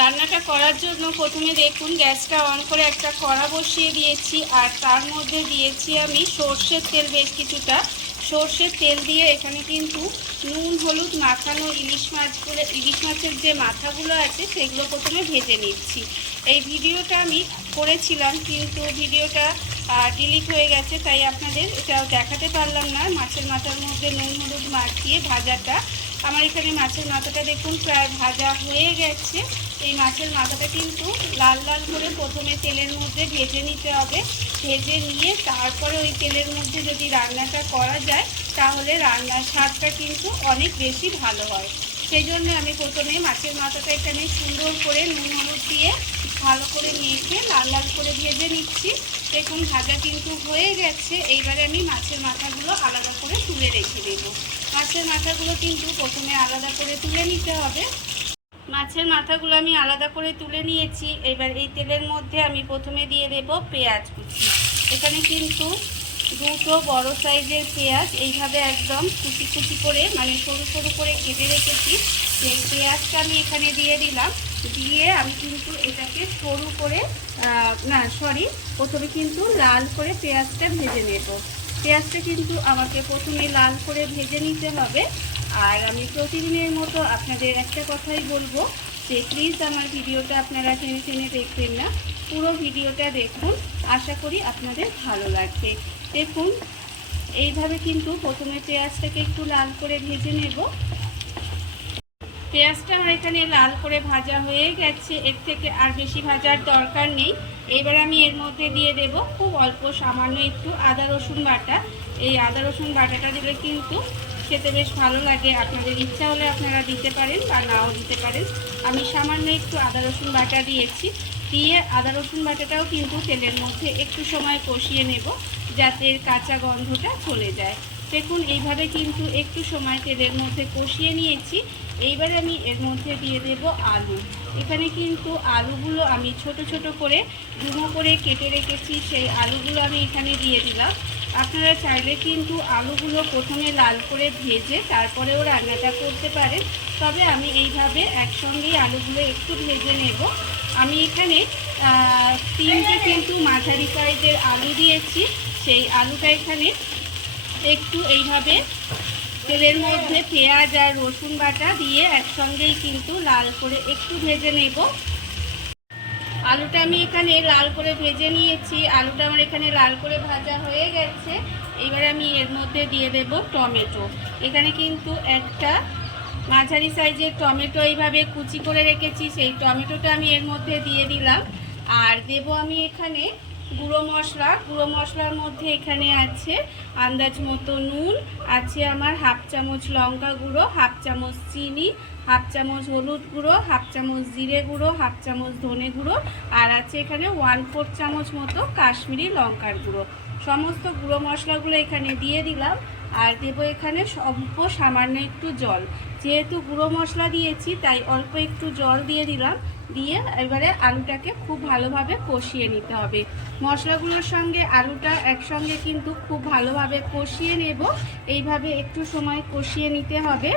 রান্নাটা করার জন্য প্রথমে দেখুন গ্যাসটা অন করে একটা কড়া বসিয়ে দিয়েছি, আর তার মধ্যে দিয়েছি আমি সর্ষের তেল বেশ কিছুটা। সর্ষের তেল দিয়ে এখানে কিন্তু নুন হলুদ মাখানো ইলিশ মাছের যে মাথাগুলো আছে সেগুলো প্রথমে ভেজে নিচ্ছি। এই ভিডিওটা আমি করেছিলাম কিন্তু ভিডিওটা ডিলিট হয়ে গেছে, তাই আপনাদের এটাও দেখাতে পারলাম না। মাছের মাথার মধ্যে নুন হলুদ মাখিয়ে ভাজাটা, আমার এখানে মাছের মাথাটা দেখুন প্রায় ভাজা হয়ে গেছে। এই মাছের মাথাটা কিন্তু লাল লাল করে প্রথমে তেলের মধ্যে ভেজে নিতে হবে। ভেজে নিয়ে তারপরে ওই তেলের মধ্যে যদি রান্নাটা করা যায় তাহলে রান্নার স্বাদটা কিন্তু অনেক বেশি ভালো হয়। সেই জন্য আমি প্রথমে মাছের মাথাটা এখানে সুন্দর করে নুন হলুদ দিয়ে ভালো করে মেখে লাল লাল করে ভেজে নিচ্ছি। দেখুন ভাজা কিন্তু হয়ে গেছে। এইবারে আমি মাছের মাথাগুলো আলাদা করে তুলে রেখে দেব। মাছের মাথাগুলো কিন্তু প্রথমে আলাদা করে তুলে নিতে হবে। মাছের মাথাগুলো আমি আলাদা করে তুলে নিয়েছি। এবার এই তেলের মধ্যে আমি প্রথমে দিয়ে দেব পেঁয়াজ কুচি। এখানে কিন্তু দুটো বড় সাইজের পেঁয়াজ এইভাবে একদম কুচি কুচি করে মানে সরু সরু করে কেটে রেখেছি। সেই পেঁয়াজটা আমি এখানে দিয়ে দিলাম। দিয়ে আমি কিন্তু এটাকে সরু করে প্রথমে কিন্তু লাল করে পেঁয়াজটা ভেজে নেব। পেঁয়াজটা কিন্তু আমাকে প্রথমে লাল করে ভেজে নিতে হবে। আর আমি প্রতিদিনের মতো আপনাদের একটা কথাই বলবো যে প্লিজ আমার ভিডিওটা আপনারা টেনে টেনে দেখবেন না, পুরো ভিডিওটা দেখুন, আশা করি আপনাদের ভালো লাগবে। দেখুন এইভাবে কিন্তু প্রথমে পেঁয়াজটাকে একটু লাল করে ভেজে নেব। পেঁয়াজটা আমার এখানে লাল করে ভাজা হয়ে গেছে, এর থেকে আর বেশি ভাজার দরকার নেই। এবার আমি এর মধ্যে দিয়ে দেব খুব অল্প সামান্য একটু আদা রসুন বাটা। এই আদা রসুন বাটাটা দিলে কিন্তু খেতে বেশ ভালো লাগে। আপনাদের ইচ্ছা হলে আপনারা দিতে পারেন বা নাও দিতে পারেন। আমি সামান্য একটু আদা রসুন বাটা দিয়েছি। দিয়ে আদা রসুন বাটাটাও কিন্তু তেলের মধ্যে একটু সময় কষিয়ে নেব যাতে এর কাঁচা গন্ধটা চলে যায়। দেখুন এইভাবে কিন্তু একটু সময় তেলের মধ্যে কষিয়ে নিয়েছি। এইবারে আমি এর মধ্যে দিয়ে দেব আলু। এখানে কিন্তু আলুগুলো আমি ছোট ছোট করে ডুমো করে কেটে রেখেছি, সেই আলুগুলো আমি এখানে দিয়ে দিলাম। আপনারা চাইলে কিন্তু আলুগুলো প্রথমে লাল করে ভেজে তারপরেও রান্নাটা করতে পারেন, তবে আমি এইভাবে একসঙ্গেই আলুগুলো একটু ভেজে নেব। আমি এখানে 3টে কিন্তু মাঝারি সাইজের আলু দিয়েছি। সেই আলুটা এখানে একটু এইভাবে তেলের মধ্যে পেঁয়াজ আর রসুন বাটা দিয়ে একসঙ্গেই কিন্তু লাল করে একটু ভেজে নেব। আলুটা আমি এখানে লাল করে ভেজে নিয়েছি। আলুটা আমার এখানে লাল করে ভাজা হয়ে গেছে। এবারে আমি এর মধ্যে দিয়ে দেব টমেটো। এখানে কিন্তু একটা মাঝারি সাইজের টমেটো এইভাবে কুচি করে রেখেছি, সেই টমেটোটা আমি এর মধ্যে দিয়ে দিলাম। আর দেব আমি এখানে গুঁড়ো মশলা। গুঁড়ো মশলার মধ্যে এখানে আছে আন্দাজ মতো নুন, আছে আমার হাফ চামচ লঙ্কা গুঁড়ো, হাফ চামচ চিনি, হাফ চামচ হলুদ গুঁড়ো, হাফ চামচ জিরে গুঁড়ো, হাফ চামচ ধনে গুঁড়ো, আর আছে এখানে 1/4 চামচ মতো কাশ্মীরি লঙ্কার গুঁড়ো। সমস্ত গুঁড়ো মশলাগুলো এখানে দিয়ে দিলাম। আর দেবো এখানে অল্প সামান্য একটু জল। যেহেতু গুঁড়ো মশলা দিয়েছি তাই অল্প একটু জল দিয়ে দিলাম। দিয়ে এবারে আলুটাকে খুব ভালোভাবে কষিয়ে নিতে হবে। মশলাগুলোর সঙ্গে আলুটা একসঙ্গে কিন্তু খুব ভালোভাবে কষিয়ে নেব। এইভাবে একটু সময় কষিয়ে নিতে হবে।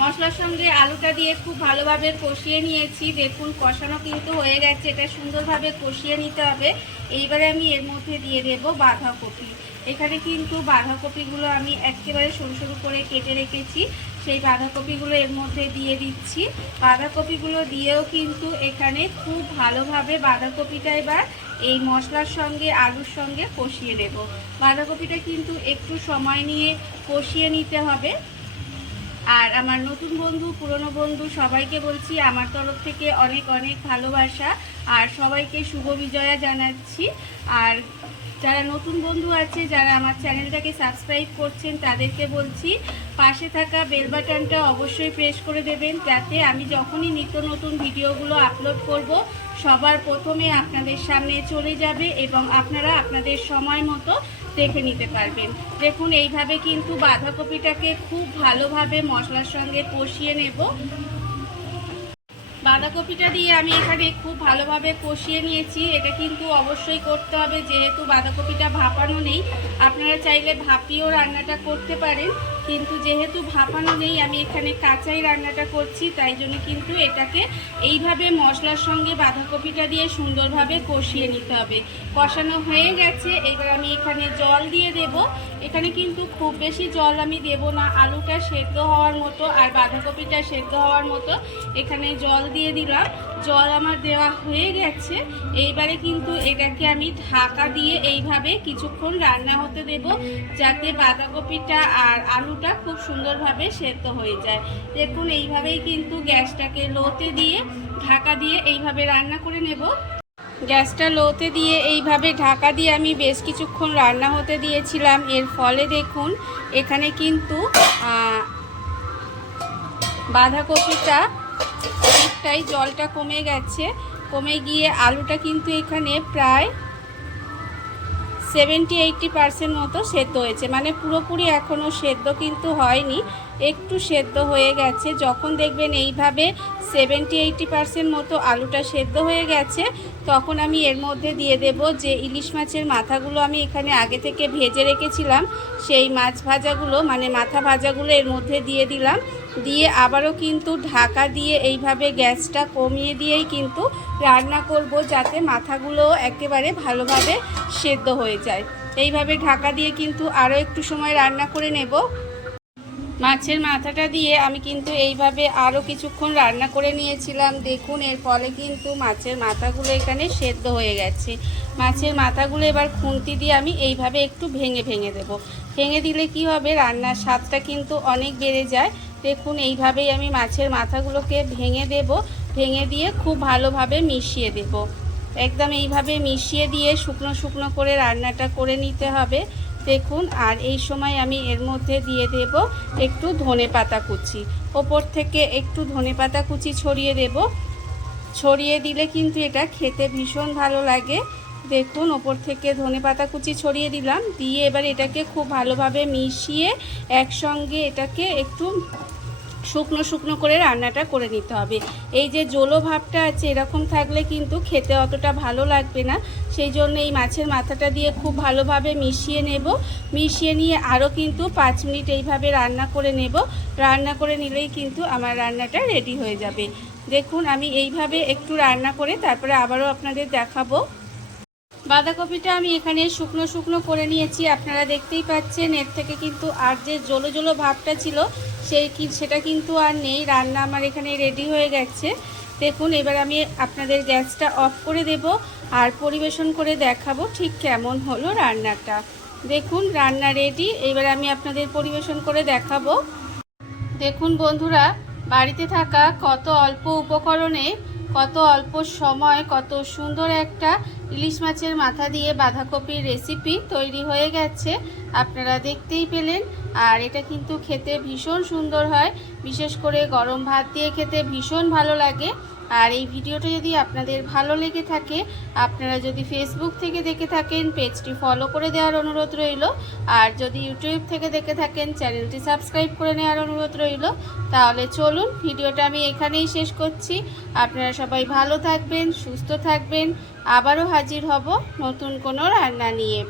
মশলার সঙ্গে আলুটা দিয়ে খুব ভালোভাবে কষিয়ে নিয়েছি। দেখুন কষানো কিন্তু হয়ে গেছে, এটা সুন্দরভাবে কষিয়ে নিতে হবে। এইবারে আমি এর মধ্যে দিয়ে দেব বাঁধাকপি। এখানে কিন্তু বাঁধাকপিগুলো আমি একেবারে সরু সরু করে কেটে রেখেছি, সেই বাঁধাকপিগুলো এর মধ্যে দিয়ে দিচ্ছি। বাঁধাকপিগুলো দিয়েও কিন্তু এখানে খুব ভালোভাবে বাঁধাকপিটা এবার এই মশলার সঙ্গে আলুর সঙ্গে কষিয়ে নেব। বাঁধাকপিটা কিন্তু একটু সময় নিয়ে কষিয়ে নিতে হবে। আর আমার নতুন বন্ধু পুরনো বন্ধু সবাইকে বলছি আমার তরফ থেকে অনেক অনেক ভালোবাসা আর সবাইকে শুভ বিজয়া জানাচ্ছি। আর যারা নতুন বন্ধু আছে, যারা আমার চ্যানেলটাকে সাবস্ক্রাইব করছেন, তাদেরকে বলছি পাশে থাকা বেল বাটনটা অবশ্যই প্রেস করে দেবেন, যাতে আমি যখনই নিত্য নতুন ভিডিওগুলো আপলোড করব সবার প্রথমে আপনাদের সামনে চলে যাবে এবং আপনারা আপনাদের সময় মতো দেখে নিতে পারবেন। দেখুন এইভাবে কিন্তু বাঁধাকপিটাকে খুব ভালোভাবে মশলার সঙ্গে কষিয়ে নেব। বাঁধাকপিটা দিয়ে আমি এখানে খুব ভালোভাবে কষিয়ে নিয়েছি। এটা কিন্তু অবশ্যই করতে হবে, যেহেতু বাঁধাকপিটা ভাপানো নেই। আপনারা চাইলে ভাপিয়েও রান্নাটা করতে পারেন, কিন্তু যেহেতু ভাপানো নেই, আমি এখানে কাঁচাই রান্নাটা করছি, তাই জন্য কিন্তু এটাকে এইভাবে মশলার সঙ্গে বাঁধাকপিটা দিয়ে সুন্দরভাবে কষিয়ে নিতে হবে। কষানো হয়ে গেছে, এবার আমি এখানে জল দিয়ে দেব। এখানে কিন্তু খুব বেশি জল আমি দেব না, আলুটা সেদ্ধ হওয়ার মতো আর বাঁধাকপিটা সেদ্ধ হওয়ার মতো এখানে জল দিয়ে দিলাম। জল আমার দেওয়া হয়ে গেছে, এইবারে কিন্তু এটাকে আমি ঢাকা দিয়ে এইভাবে কিছুক্ষণ রান্না হতে দেব, যাতে বাঁধাকপিটা আর আলুটা খুব সুন্দরভাবে সেদ্ধ হয়ে যায়। দেখুন এইভাবেই কিন্তু গ্যাসটাকে লোতে দিয়ে ঢাকা দিয়ে এইভাবে রান্না করে নেব। গ্যাসটা লোতে দিয়ে এইভাবে ঢাকা দিয়ে আমি বেশ কিছুক্ষণ রান্না হতে দিয়েছিলাম। এর ফলে দেখুন এখানে কিন্তু বাঁধাকপিটা অনেকটাই জলটা কমে গেছে, কমে গিয়ে আলুটা কিন্তু এখানে প্রায় 70-80% মতো সেদ্ধ হয়েছে, মানে পুরোপুরি এখনও সেদ্ধ কিন্তু হয়নি, একটু সেদ্ধ হয়ে গেছে। যখন দেখবেন এইভাবে 70-80% মতো আলুটা সেদ্ধ হয়ে গেছে, তখন আমি এর মধ্যে দিয়ে দেব যে ইলিশ মাছের মাথাগুলো আমি এখানে আগে থেকে ভেজে রেখেছিলাম, সেই মাছ ভাজাগুলো মানে মাথা ভাজাগুলো এর মধ্যে দিয়ে দিলাম। দিয়ে আবারও কিন্তু ঢাকা দিয়ে এইভাবে গ্যাসটা কমিয়ে দিয়েই কিন্তু রান্না করব, যাতে মাথাগুলো একেবারে ভালোভাবে সেদ্ধ হয়ে যায়। এইভাবে ঢাকা দিয়ে কিন্তু আরও একটু সময় রান্না করে নেব। মাছের মাথাটা দিয়ে আমি কিন্তু এইভাবে আরও কিছুক্ষণ রান্না করে নিয়েছিলাম। দেখুন এর ফলে কিন্তু মাছের মাথাগুলো এখানে সেদ্ধ হয়ে গেছে। মাছের মাথাগুলো এবার খুন্তি দিয়ে আমি এইভাবে একটু ভেঙে ভেঙে দেব। ভেঙে দিলে কি হবে, রান্নার স্বাদটা কিন্তু অনেক বেড়ে যায়। দেখুন এইভাবেই আমি মাছের মাথাগুলোকে ভেঙে দেব, ভেঙে দিয়ে খুব ভালোভাবে মিশিয়ে দেব। একদম এইভাবে মিশিয়ে দিয়ে শুকনো শুকনো করে রান্নাটা করে নিতে হবে। দেখুন, আর এই সময় আমি এর মধ্যে দিয়ে দেব একটু ধনেপাতা কুচি, ওপর থেকে একটু ধনেপাতা কুচি ছড়িয়ে দেব। ছড়িয়ে দিলে কিন্তু এটা খেতে ভীষণ ভালো লাগে। দেখুন ওপর থেকে ধনেপাতা কুচি ছড়িয়ে দিলাম, দিয়ে এবার এটাকে খুব ভালোভাবে মিশিয়ে একসঙ্গে এটাকে একটু শুকনো শুকনো করে রান্নাটা করে নিতে হবে। এই যে জলো ভাবটা আছে, এরকম থাকলে কিন্তু খেতে অতটা ভালো লাগবে না। সেই জন্য এই মাছের মাথাটা দিয়ে খুব ভালোভাবে মিশিয়ে নেব। মিশিয়ে নিয়ে আরও কিন্তু 5 মিনিট এইভাবে রান্না করে নেব। রান্না করে নিলেই কিন্তু আমার রান্নাটা রেডি হয়ে যাবে। দেখুন আমি এইভাবে একটু রান্না করে তারপরে আবারও আপনাদের দেখাবো। বাঁধাকপিটা আমি এখানে শুকনো শুকনো করে নিয়েছি, আপনারা দেখতেই পাচ্ছেন। এর থেকে কিন্তু আর যে জলো জলো ভাবটা ছিল সেটা কিন্তু আর নেই। রান্না আমার এখানে রেডি হয়ে গেছে। দেখুন এবার আমি আপনাদের গ্যাসটা অফ করে দেব আর পরিবেশন করে দেখাবো ঠিক কেমন হলো রান্নাটা। দেখুন রান্না রেডি, এবার আমি আপনাদের পরিবেশন করে দেখাবো। দেখুন বন্ধুরা, বাড়িতে থাকা কত অল্প উপকরণে কত অল্প সময় কত সুন্দর একটা ইলিশ মাছের মাথা দিয়ে বাঁধাকপির রেসিপি তৈরি হয়ে গেছে, আপনারা দেখতেই পেলেন। আর এটা কিন্তু খেতে ভীষণ সুন্দর হয়, বিশেষ করে গরম ভাত দিয়ে খেতে ভীষণ ভালো লাগে। আর এই ভিডিওটা যদি আপনাদের ভালো লেগে থাকে, আপনারা যদি ফেসবুক থেকে দেখে থাকেন পেজটি ফলো করে দেওয়ার অনুরোধ রইল। আর যদি ইউটিউব থেকে দেখে থাকেন চ্যানেলটি সাবস্ক্রাইব করে নেওয়ার অনুরোধ রইল। তাহলে চলুন ভিডিওটা আমি এখানেই শেষ করছি। আপনারা সবাই ভালো থাকবেন, সুস্থ থাকবেন। আবারও হাজির হব নতুন কোনো রান্না নিয়ে।